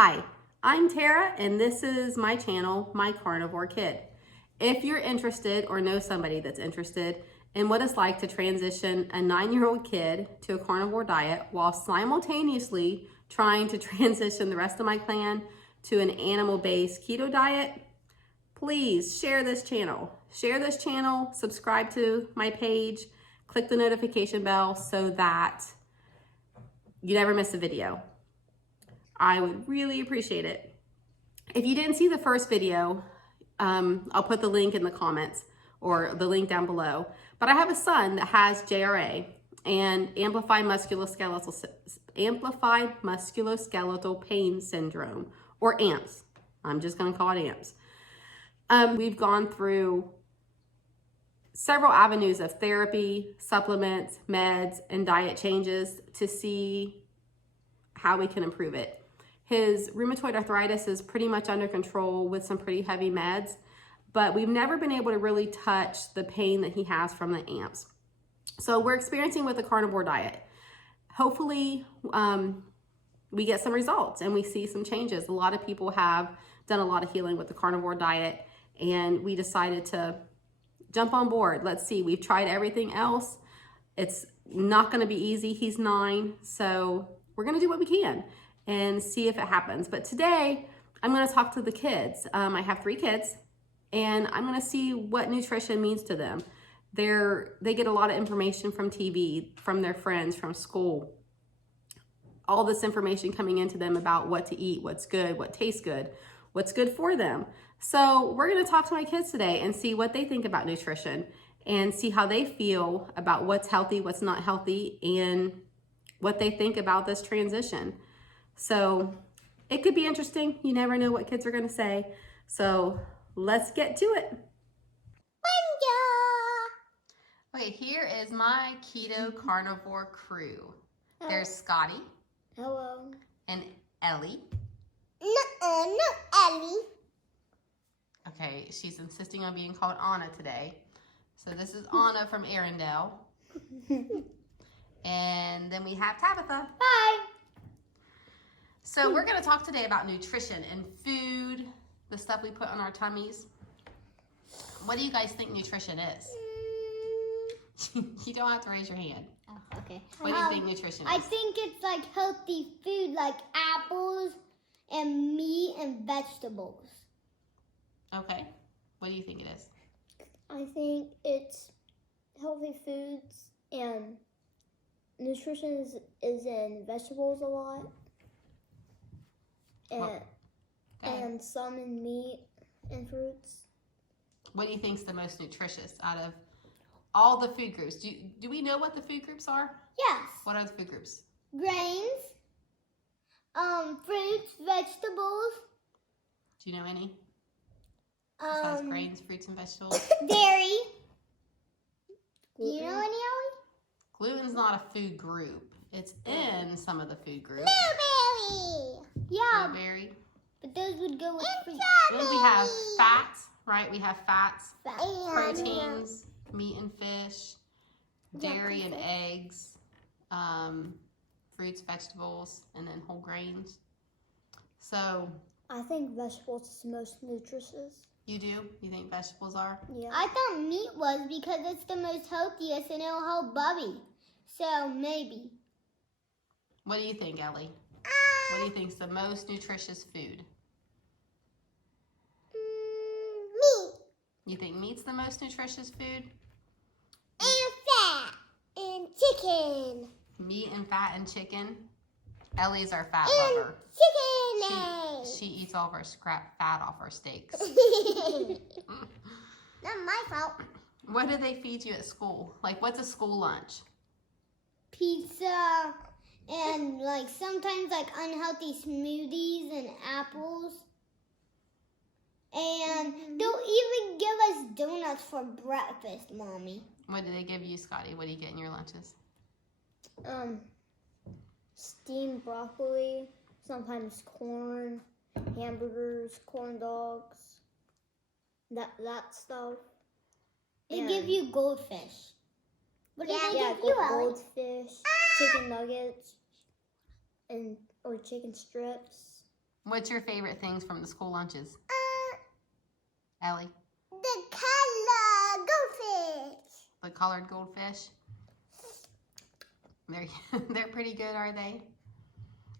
Hi, I'm Tara and this is my channel, My Carnivore Kid. If you're interested or know somebody that's interested in what it's like to transition a 9-year-old kid to a carnivore diet while simultaneously trying to transition the rest of my clan to an animal-based keto diet, please share this channel. Share this channel, subscribe to my page, click the notification bell so that you never miss a video. I would really appreciate it. If you didn't see the first video, I'll put the link in the comments or the link down below. But I have a son that has JRA and amplified musculoskeletal pain syndrome, or AMPS. I'm just going to call it AMPS. We've gone through several avenues of therapy, supplements, meds, and diet changes to see how we can improve it. His rheumatoid arthritis is pretty much under control with some pretty heavy meds, but we've never been able to really touch the pain that he has from the AMPS. So we're experiencing with the carnivore diet. Hopefully we get some results and we see some changes. A lot of people have done a lot of healing with the carnivore diet, and we decided to jump on board. Let's see, we've tried everything else. It's not gonna be easy. He's 9, so we're gonna do what we can and see if it happens. But today, I'm gonna talk to the kids. I have 3 kids, and I'm gonna see what nutrition means to them. They get a lot of information from TV, from their friends, from school. All this information coming into them about what to eat, what's good, what tastes good, what's good for them. So we're gonna talk to my kids today and see what they think about nutrition and see how they feel about what's healthy, what's not healthy, and what they think about this transition. So it could be interesting. You never know what kids are gonna say. So let's get to it. Okay, here is my Keto Carnivore Crew. There's Scotty. Hello. And Ellie. No, Ellie. Okay, she's insisting on being called Anna today. So this is Anna from Arendelle. And then we have Tabitha. Hi. So we're gonna talk today about nutrition and food, the stuff we put on our tummies. What do you guys think nutrition is? You don't have to raise your hand. Oh, okay. What do you think nutrition is? I think it's like healthy food, like apples and meat and vegetables. Okay. What do you think it is? I think it's healthy foods, and nutrition is in vegetables a lot. And some in meat and fruits. What do you think is the most nutritious out of all the food groups? Do we know what the food groups are? Yes. What are the food groups? Grains, fruits, vegetables. Do you know any? Besides grains, fruits, and vegetables? Dairy. Do you know any, Ellie? Gluten's not a food group. It's in some of the food groups. Blueberry. Yeah. Blueberry. But those would go with fruit. Then we have fats, right? We have fats, And proteins, meat and fish, dairy and eggs, fruits, vegetables, and then whole grains. So I think vegetables is the most nutritious. you do? You think vegetables are? Yeah. I thought meat was because it's the most healthiest and it'll help Bubby. So maybe. What do you think, Ellie? What do you think is the most nutritious food? Meat. You think meat's the most nutritious food? And fat. And chicken. Meat and fat and chicken? Ellie's our fat And lover. chicken. She eats all of our scrap fat off our steaks. Not my fault. What do they feed you at school? Like, what's a school lunch? Pizza. And like sometimes like unhealthy smoothies and apples. And they'll even give us donuts for breakfast, Mommy. What do they give you, Scotty? What do you get in your lunches? Steamed broccoli, sometimes corn, hamburgers, corn dogs, that stuff. They give you goldfish. What do they give you, goldfish, chicken nuggets, or chicken strips. What's your favorite things from the school lunches? Ellie? The color goldfish. The colored goldfish? They're pretty good, are they?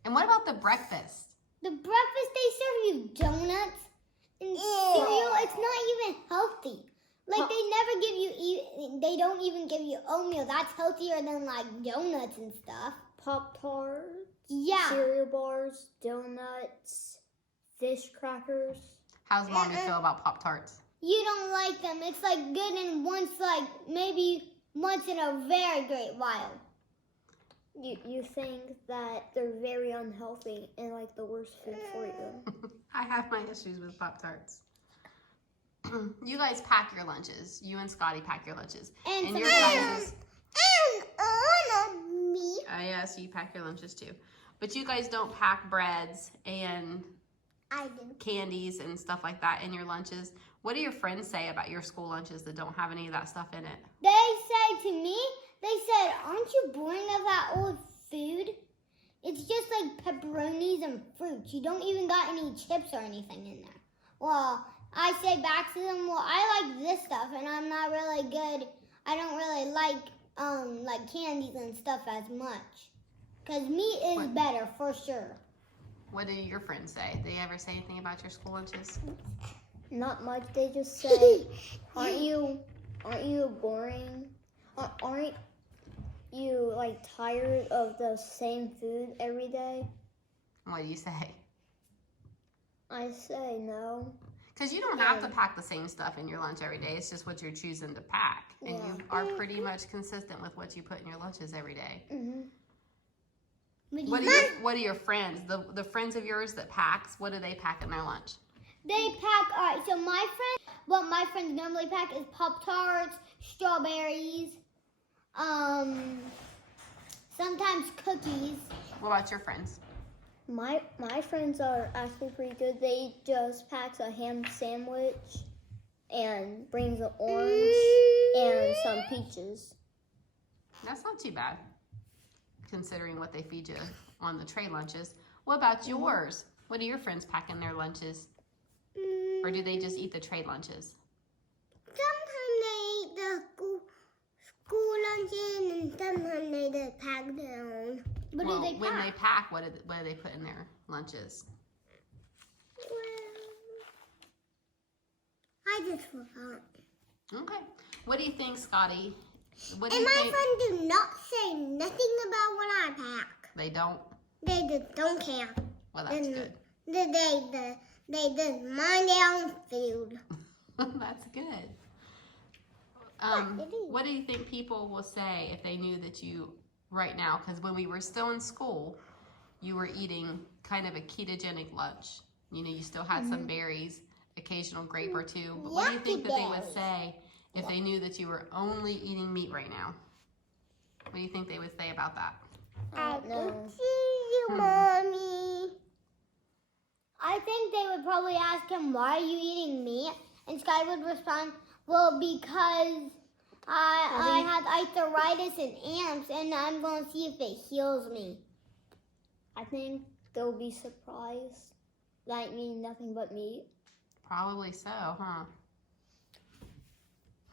And what about the breakfast? The breakfast, they serve you donuts and cereal. It's not even healthy. Like, they don't even give you oatmeal. That's healthier than, like, donuts and stuff. Pop-Tarts, Yeah. cereal bars, donuts, fish crackers. How's Mommy feel about Pop-Tarts? You don't like them. It's, like, good in maybe once in a very great while. You think that they're very unhealthy and like the worst food for you. I have my issues with Pop-Tarts. You guys pack your lunches. You and Scotty pack your lunches. And your guys' me. yes, you pack your lunches too. But you guys don't pack breads and I do. candies and stuff like that in your lunches. What do your friends say about your school lunches that don't have any of that stuff in it? They said to me, aren't you boring of that old food? It's just like pepperonis and fruits. You don't even got any chips or anything in there. Well, I say back to them, well, I like this stuff and I'm not really good. I don't really like candies and stuff as much. Because meat is better for sure. What do your friends say? Do they ever say anything about your school lunches? Not much. They just say, aren't you boring? Aren't you like tired of the same food every day? What do you say? I say no. Because you don't have to pack the same stuff in your lunch every day. It's just what you're choosing to pack. And you are pretty much consistent with what you put in your lunches every day. Mm-hmm. What are your friends? The friends of yours that packs, what do they pack in their lunch? They pack, all right, so what my friends normally pack is Pop-Tarts, strawberries, sometimes cookies. What about your friends? My friends are actually pretty good. They just packs a ham sandwich and brings an orange and some peaches. That's not too bad, considering what they feed you on the tray lunches. What about yours? What do your friends pack in their lunches? Or do they just eat the tray lunches? Sometimes they eat the school lunches and sometimes they just pack their own. What do they pack? When they pack, what do they put in their lunches? I just forgot. Okay. What do you think, Scotty? What do And you my think? friends do not say nothing about what I pack. They don't? They just don't care. Well, that's good. They just mind their own food. That's good. What do you think people will say if they knew that you, right now, because when we were still in school, you were eating kind of a ketogenic lunch. You know, you still had some berries, occasional grape or two. But what do you think that they would say if they knew that you were only eating meat right now? What do you think they would say about that? I don't see you, Mommy. I think they would probably ask him, why are you eating meat? And Sky would respond, well, because I have arthritis and amps, and I'm going to see if it heals me. I think they'll be surprised that I eat nothing but meat. Probably so, huh?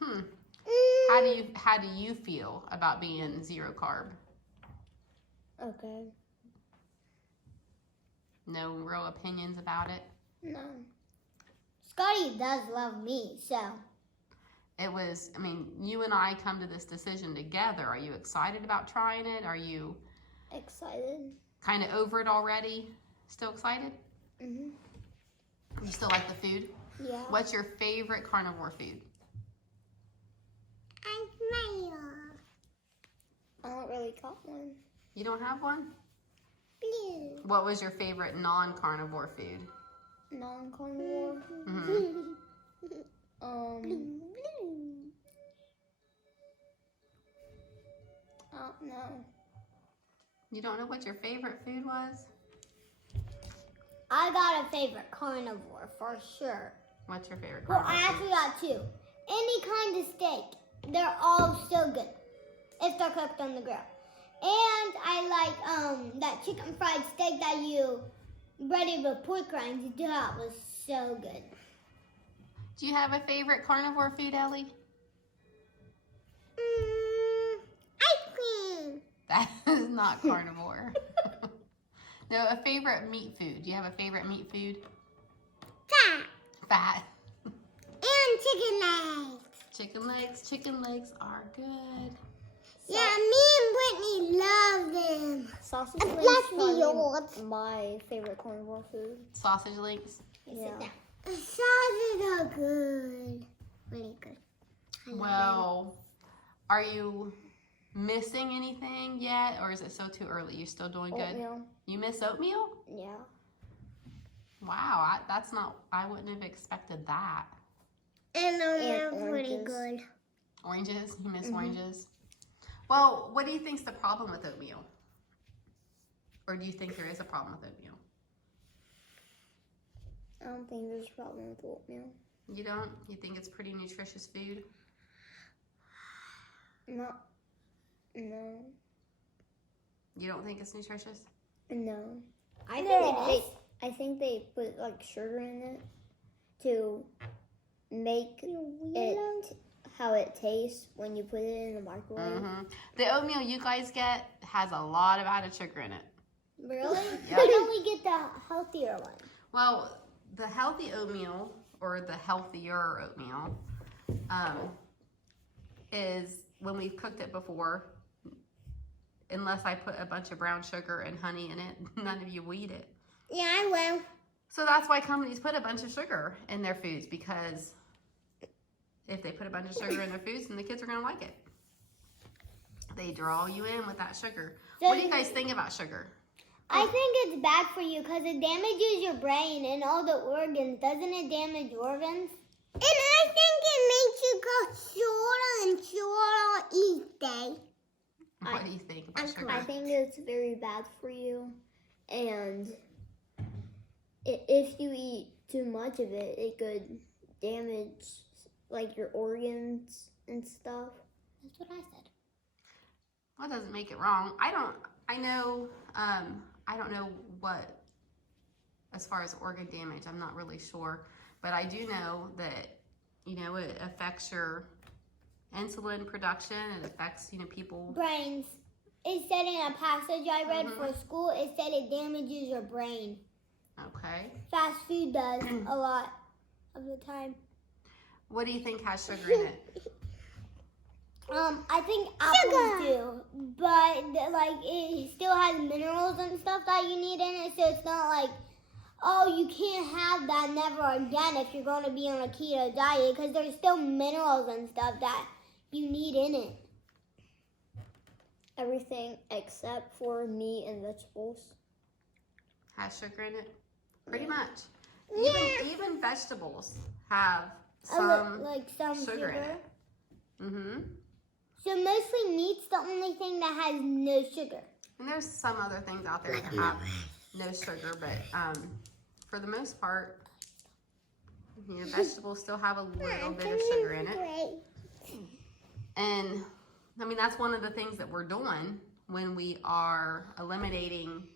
Mm. How do you feel about being zero carb? Okay. No real opinions about it? No. Scotty does love meat, so. It was, I mean, you and I come to this decision together. Are you excited about trying it? Are you Excited. kind of over it already? Still excited? Mhm. You still like the food? Yeah. What's your favorite carnivore food? I don't really got one. You don't have one? Blue. What was your favorite non-carnivore food? Non-carnivore. Mm-hmm. Blue. I don't know. You don't know what your favorite food was? I got a favorite carnivore for sure. What's your favorite Well, carnivore I actually got two. Any kind of steak. They're all so good if they're cooked on the grill. And I like that chicken fried steak that you breaded with pork rinds. That was so good. Do you have a favorite carnivore food, Ellie? Ice cream. That is not carnivore. No, a favorite meat food. Do you have a favorite meat food? Fat. Fat. And chicken legs. Chicken legs are good. Yeah, me and Brittany love them. Sausage links Let's be probably yours. my favorite carnivore food. Sausage links. Yeah. Sausages are good. Really good. I love Well, are you missing anything yet, or is it so too early? You're still doing good? Oatmeal. You miss oatmeal? Yeah. Wow, I wouldn't have expected that. And they're And pretty oranges. good. Oranges? You miss oranges? Well, what do you think's the problem with oatmeal? Or do you think there is a problem with oatmeal? I don't think there's a problem with oatmeal. You don't? You think it's pretty nutritious food? No. You don't think it's nutritious? No. I think it is. I think they put like sugar in it to make it how it tastes when you put it in the microwave. The oatmeal you guys get has a lot of added sugar in it. Really? Yeah. Why don't we get the healthier one? Well, the healthy oatmeal, or the healthier oatmeal, is when we've cooked it before, unless I put a bunch of brown sugar and honey in it, none of you will eat it. Yeah, I will. So that's why companies put a bunch of sugar in their foods, because if they put a bunch of sugar in their foods, then the kids are going to like it. They draw you in with that sugar. What do you guys think about sugar? I think it's bad for you because it damages your brain and all the organs. Doesn't it damage organs? And I think it makes you go shorter and shorter each day. What do you think about sugar? I think it's very bad for you, and if you eat too much of it, it could damage like your organs and stuff. That's what I said. Well, it doesn't make it wrong. I don't know what, as far as organ damage, I'm not really sure. But I do know that, it affects your insulin production. It affects, people. Brains. It said in a passage I read for school, it said it damages your brain. Okay. Fast food does a lot of the time. What do you think has sugar in it? I think apples do, but it still has minerals and stuff that you need in it, so it's not like, oh, you can't have that never again if you're going to be on a keto diet, because there's still minerals and stuff that you need in it. Everything except for meat and vegetables. Has sugar in it? Pretty much. Yeah. Even vegetables have Some some sugar. in it. Mm-hmm. So mostly meat's the only thing that has no sugar. And there's some other things out there that have no sugar, but for the most part, vegetables still have a little bit of sugar in it. And that's one of the things that we're doing when we are eliminating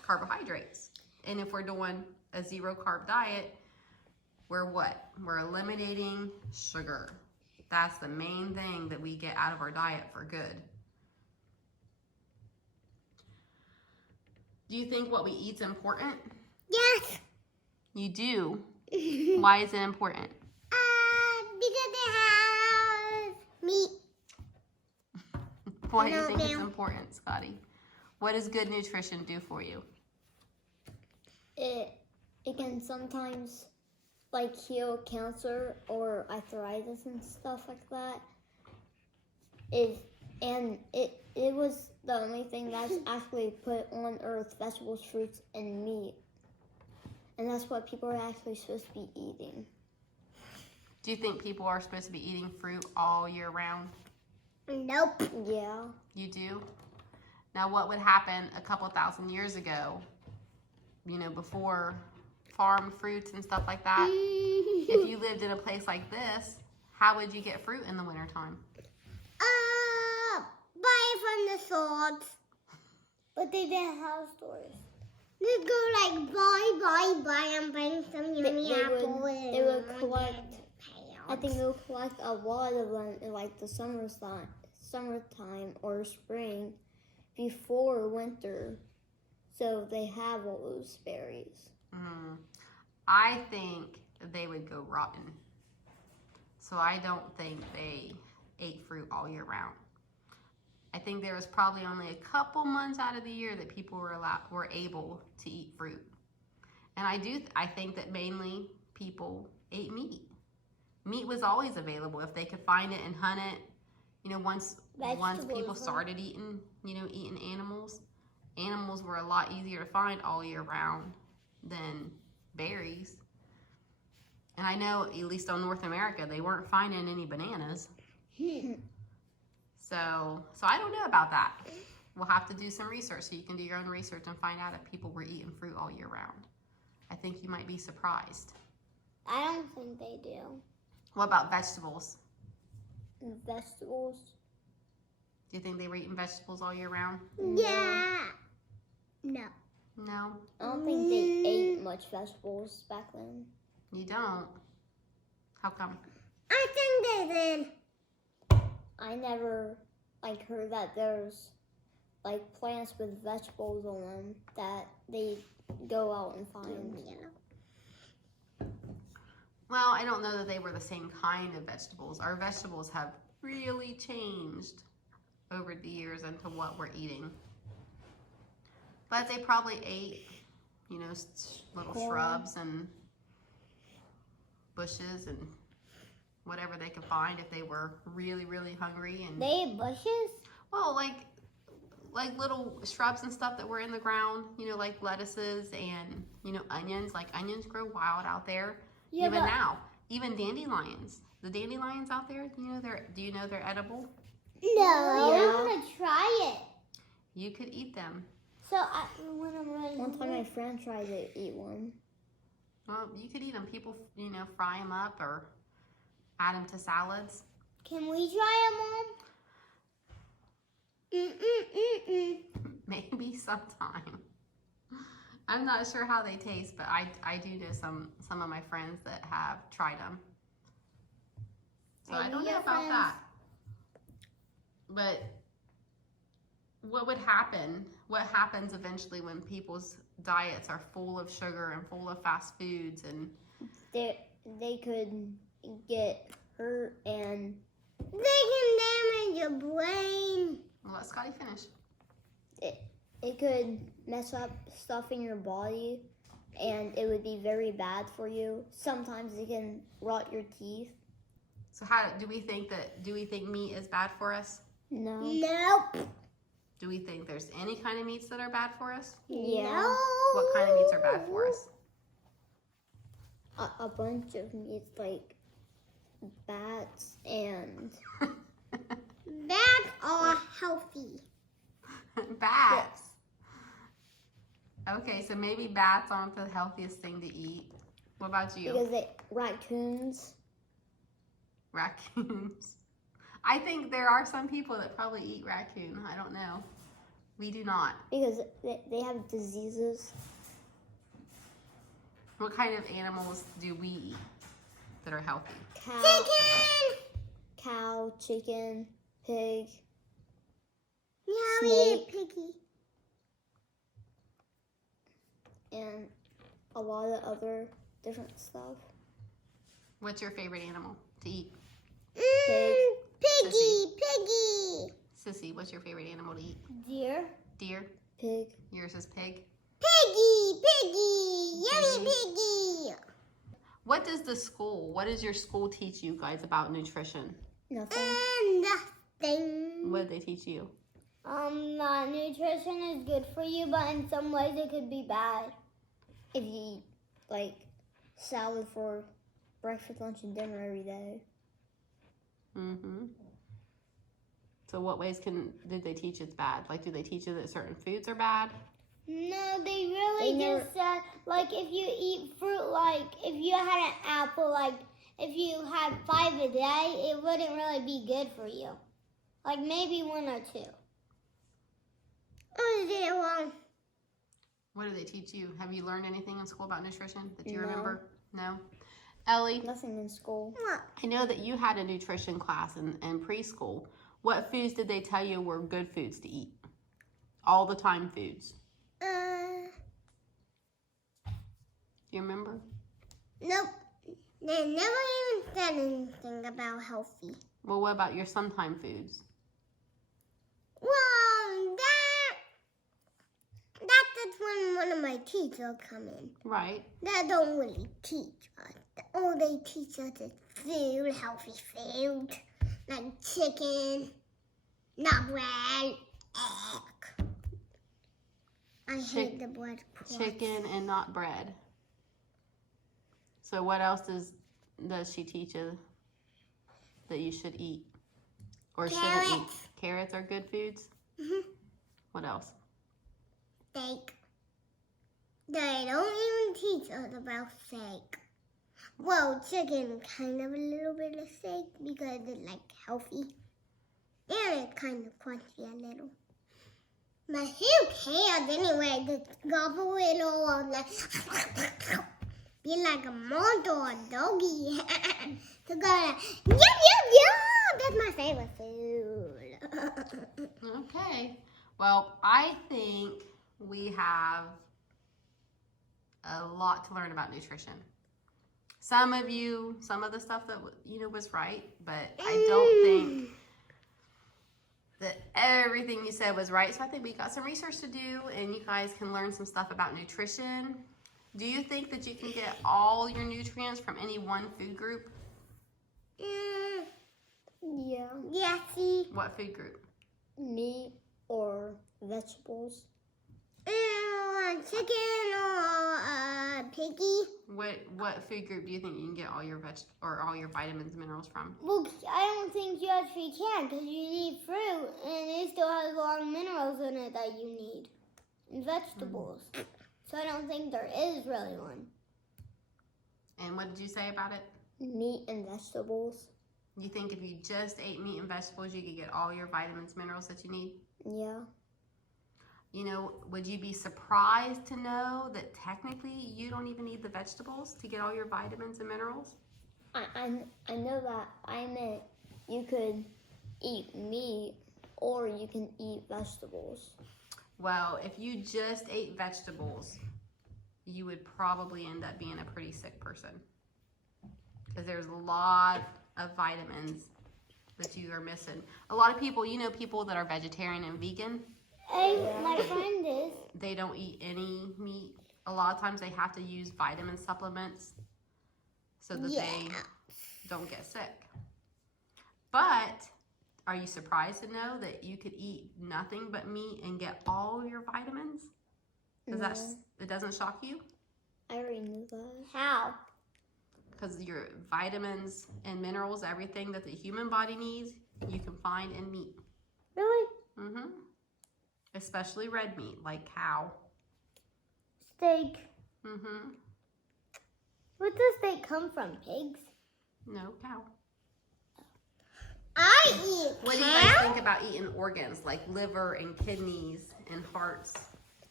carbohydrates. And if we're doing a zero carb diet, we're what? We're eliminating sugar. That's the main thing that we get out of our diet for good. Do you think what we eat's important? Yes. You do? Why is it important? Because it has meat. Why do you think it's important, Scotty? What does good nutrition do for you? It can sometimes heal cancer or arthritis and stuff like that. It was the only thing that's actually put on earth: vegetables, fruits, and meat. And that's what people are actually supposed to be eating. Do you think people are supposed to be eating fruit all year round? Nope. Yeah. You do? Now, what would happen a couple thousand years ago, before farm fruits and stuff like that? If you lived in a place like this, how would you get fruit in the wintertime? Buy it from the stores. But they didn't have stores. They go like bye, I'm buying some yummy apple. They would collect. I think they would collect a lot of them in like the summertime or spring before winter, so they have all those berries. I think they would go rotten. So I don't think they ate fruit all year round. I think there was probably only a couple months out of the year that people were able to eat fruit. And I think that mainly people ate meat. Meat was always available if they could find it and hunt it. You know, once people started eating animals were a lot easier to find all year round than berries. And I know, at least on North America, they weren't finding any bananas. So I don't know about that. We'll have to do some research, so you can do your own research and find out if people were eating fruit all year round. I think you might be surprised. I don't think they do. What about vegetables? Vegetables? Do you think they were eating vegetables all year round? Yeah. No. No. I don't think they ate much vegetables back then. You don't? How come? I think they did. I never heard that there's plants with vegetables on them that they go out and find. Well, I don't know that they were the same kind of vegetables. Our vegetables have really changed over the years into what we're eating. But they probably ate, little shrubs and bushes and whatever they could find if they were really, really hungry. And they ate bushes? well, like little shrubs and stuff that were in the ground, like lettuces and, onions. Like onions grow wild out there. Yeah, even now. Even dandelions. The dandelions out there, do you know they're edible? No. I want to try it. You could eat them. So one time my friend tried to eat one. Well, you could eat them. People, fry them up or add them to salads. Can we try them, Mom? Maybe sometime. I'm not sure how they taste, but I do know some of my friends that have tried them. So I don't know about that. But what would happen? What happens eventually when people's diets are full of sugar and full of fast foods and they could get hurt and they can damage your brain. Well, let Scotty finish. It could mess up stuff in your body, and it would be very bad for you. Sometimes it can rot your teeth. So do we think meat is bad for us? No. Nope. Do we think there's any kind of meats that are bad for us? Yeah. No. What kind of meats are bad for us? A bunch of meats like bats and Bats are healthy. Bats. Okay, so maybe bats aren't the healthiest thing to eat. What about you? Because raccoons. Raccoons. I think there are some people that probably eat raccoon. I don't know. We do not. Because they have diseases. What kind of animals do we eat that are healthy? Cow, chicken, pig. Yeah, we snake, eat piggy. And a lot of other different stuff. What's your favorite animal to eat? Piggy. Sissy, what's your favorite animal to eat? Deer. Deer? Pig. Yours is pig? Piggy. Yummy piggy. What does your school teach you guys about nutrition? Nothing. Nothing. What did they teach you? Nutrition is good for you, but in some ways it could be bad. If you eat, salad for breakfast, lunch, and dinner every day. Mm-hmm. So what ways did they teach it's bad? Do they teach you that certain foods are bad? No, they really just said, if you eat fruit, if you had an apple, if you had 5 a day, it wouldn't really be good for you. Maybe 1 or 2. Oh, 0. What do they teach you? Have you learned anything in school about nutrition that you No. remember? No? Ellie, Nothing in school. I know that you had a nutrition class in preschool. What foods did they tell you were good foods to eat? All the time foods. Do you remember? Nope. They never even said anything about healthy. Well, what about your sometime foods? Well, that's when one of my teachers come in. Right. They don't really teach us. All they teach us is food, healthy food, like chicken, not bread, egg. I hate the word pork. Chicken and not bread. So what else does she teach you that you should eat or shouldn't eat? Carrots. Carrots are good foods. Mhm. What else? Steak. They don't even teach us about steak. Well, chicken, kind of a little bit of steak because it's like healthy. And it's kind of crunchy a little. But who cares anyway? Just gobble it all like be like a monster or a doggy. To go like, yum, yum, yum! That's my favorite food. Okay. Well, I think we have a lot to learn about nutrition. Some of the stuff that was right, but I don't think that everything you said was right. So I think we got some research to do, and you guys can learn some stuff about nutrition. Do you think that you can get all your nutrients from any one food group? Yeah. Yeah, see? What food group? Meat or vegetables. Chicken or piggy. What food group do you think you can get all your all your vitamins and minerals from? Well, I don't think you actually can because you eat fruit and it still has a lot of minerals in it that you need. And vegetables. So I don't think there is really one. And what did you say about it? Meat and vegetables. You think if you just ate meat and vegetables, you could get all your vitamins, minerals that you need? Yeah. You know, would you be surprised to know that technically you don't even need the vegetables to get all your vitamins and minerals? I know that. I meant you could eat meat or you can eat vegetables. Well, if you just ate vegetables, you would probably end up being a pretty sick person. Because there's a lot of vitamins that you are missing. A lot of people, people that are vegetarian and vegan, My friend is. they don't eat any meat. A lot of times they have to use vitamin supplements so that they don't get sick. But are you surprised to know that you could eat nothing but meat and get all of your vitamins? It doesn't shock you? I already knew that. How? Because your vitamins and minerals, everything that the human body needs, you can find in meat. Really? Mm-hmm. Especially red meat, like cow. Steak. Mm-hmm. Where does steak come from? Pigs? No, cow. I eat What do you guys think about eating organs like liver and kidneys and hearts?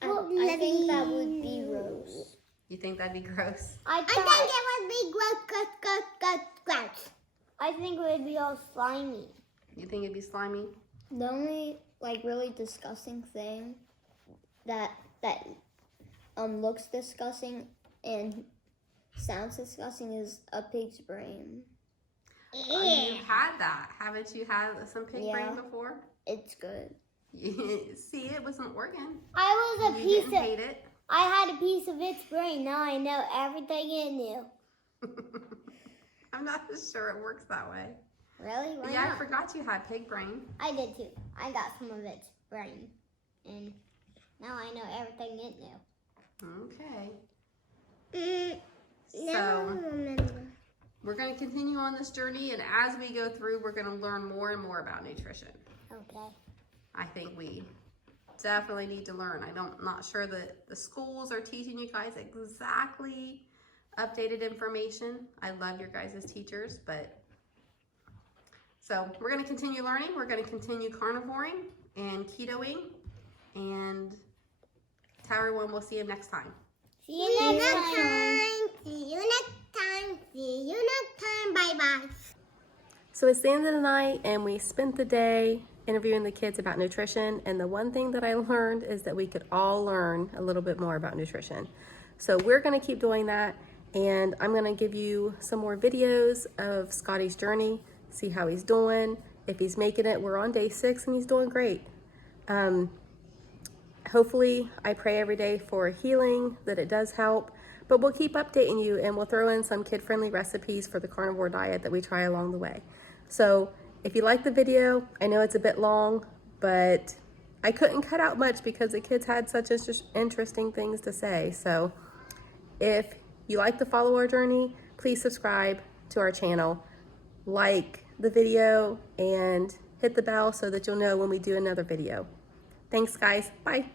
I think that would be gross. You think that'd be gross? I think it would be gross. I think it would be all slimy. You think it'd be slimy? The only really disgusting thing that looks disgusting and sounds disgusting is a pig's brain. You've had that. Haven't you had some pig brain before? It's good. See, it was an organ. I was a You piece didn't of. hate it. I had a piece of its brain. Now I know everything it knew. I'm not sure it works that way. Really? Why Yeah, I not? forgot you had pig brain. I did too. I got some of its brain, and now I know everything it knew. Okay. So we're going to continue on this journey, and as we go through, we're going to learn more and more about nutrition. Okay. I think we definitely need to learn. I'm not sure that the schools are teaching you guys exactly updated information. I love your guys' teachers, but so we're going to continue learning. We're going to continue carnivoring and ketoing and Tell everyone we'll see you next time. See you next time. See you next time. See you next time. Bye-bye. So it's the end of the night and we spent the day interviewing the kids about nutrition, and the one thing that I learned is that we could all learn a little bit more about nutrition. So we're going to keep doing that, and I'm going to give you some more videos of Scotty's journey, see how he's doing, if he's making it. We're on day 6 and he's doing great. Hopefully, I pray every day for healing, that it does help, but we'll keep updating you, and we'll throw in some kid-friendly recipes for the carnivore diet that we try along the way. So if you like the video, I know it's a bit long, but I couldn't cut out much because the kids had such interesting things to say. So if you like to follow our journey, please subscribe to our channel, like the video, and hit the bell so that you'll know when we do another video. Thanks, guys. Bye.